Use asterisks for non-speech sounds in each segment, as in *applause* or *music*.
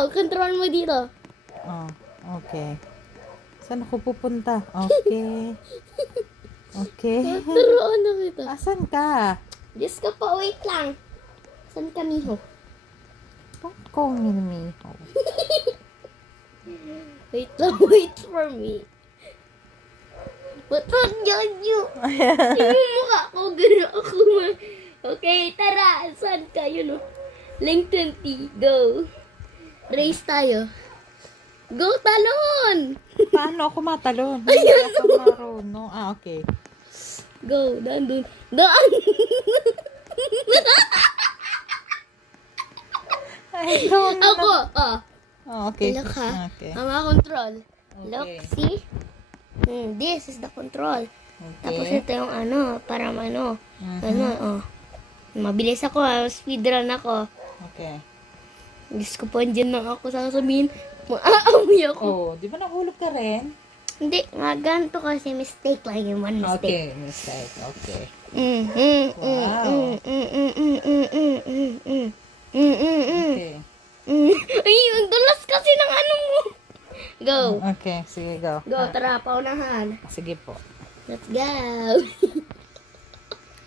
ikaw, control mo dito. Oh, okay. Saan ako pupunta? Okay. *laughs* Okay. Turuan na kita. Asan ka? Diyos ka pa, wait lang. Saan ka, Miho? Don't call me Miho. Wait lang, wait for me. Ba't wag yan yun? *laughs* Yung mukha ko, gano'n ako. Okay, tara, saan ka? Yun o. Link 20, go. Race tayo. Go, talon! *laughs* Paano ako matalon? Hindi ako marunong. Ah, okay. Go, daan dun. Daan! *laughs* Ay, ikaw na ako, ah. Oh, okay. Look ha. Okay. Ama control. Look, Okay. see? Hmm, this is the control. Tapos Okay. ito yung ano, para ano, Mhm. ano, oh. Mabilis ako ha, speedrun ako. Okay. Diyos ko po, andyan lang ako sasabihin, maaamoy ako. Oh, di ba nahulog ka rin? Hindi, nga ganito kasi mistake lang yung one mistake. Okay, mistake. Okay. Mm, Wow. mm, mm, mm, mm, mm, mm, mm, mm. Mm, mm, mm, Okay. mm. Ay, ang dulas kasi ng ano mo. Go. Okay, sige, go. Go, tara, paunahan. Sige po. Let's go. *laughs*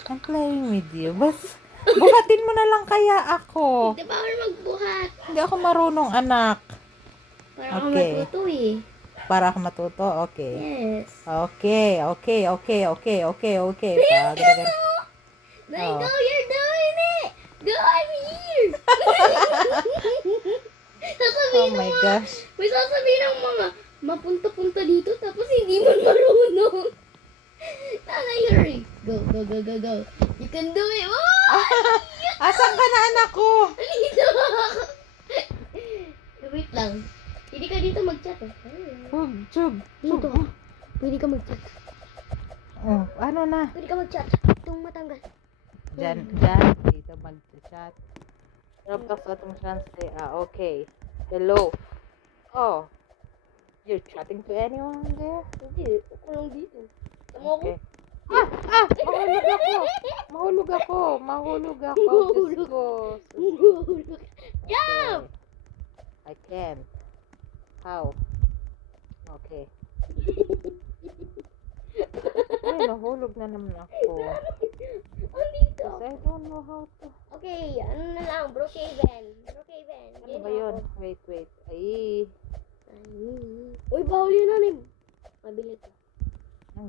I'm playing with you. Bas, buhatin mo na lang kaya ako. Di ba ako magbuhat? Hindi ako marunong, anak. Para ako Okay. matuto eh. Para ako matuto? Okay. Yes. Okay, okay, okay, okay, okay, okay. Pa, ganun. There Oh. go, you're doing it! Go, I'm here! *laughs* Oh sasabihin my ng mga, gosh. may sasabihin ng mga mapunta-punta dito tapos hindi mo marunong. *laughs* Tana, hurry. Go, go, go, go, go. You can do it. Oh! *laughs* Asan ka na, anak ko? Dito! *laughs* Wait lang. Hindi ka dito mag-chat. Eh. Chug, chug. Dito. Pwede ka mag-chat. Oh, ano na? Pwede ka mag-chat. Itong matanggal. Diyan, diyan. Dito mag-chat. Sa atong translate. Ah, okay. Hello. Oh. You're chatting to anyone there? Hindi. Ako lang dito. Tama ako. Okay. Ah! Ah! Mahulog ako! Mahulog ako! Mahulog ako! Diyos ko. Jump! I can't. How? Okay. Ay, nahulog na naman ako. Andito. Kasi I don't know how to. Okay, ano na lang, Brookhaven. Brookhaven. Ano ba yun? Wait, wait. Ay. Uy, bawal yun, Anim. Mabilis.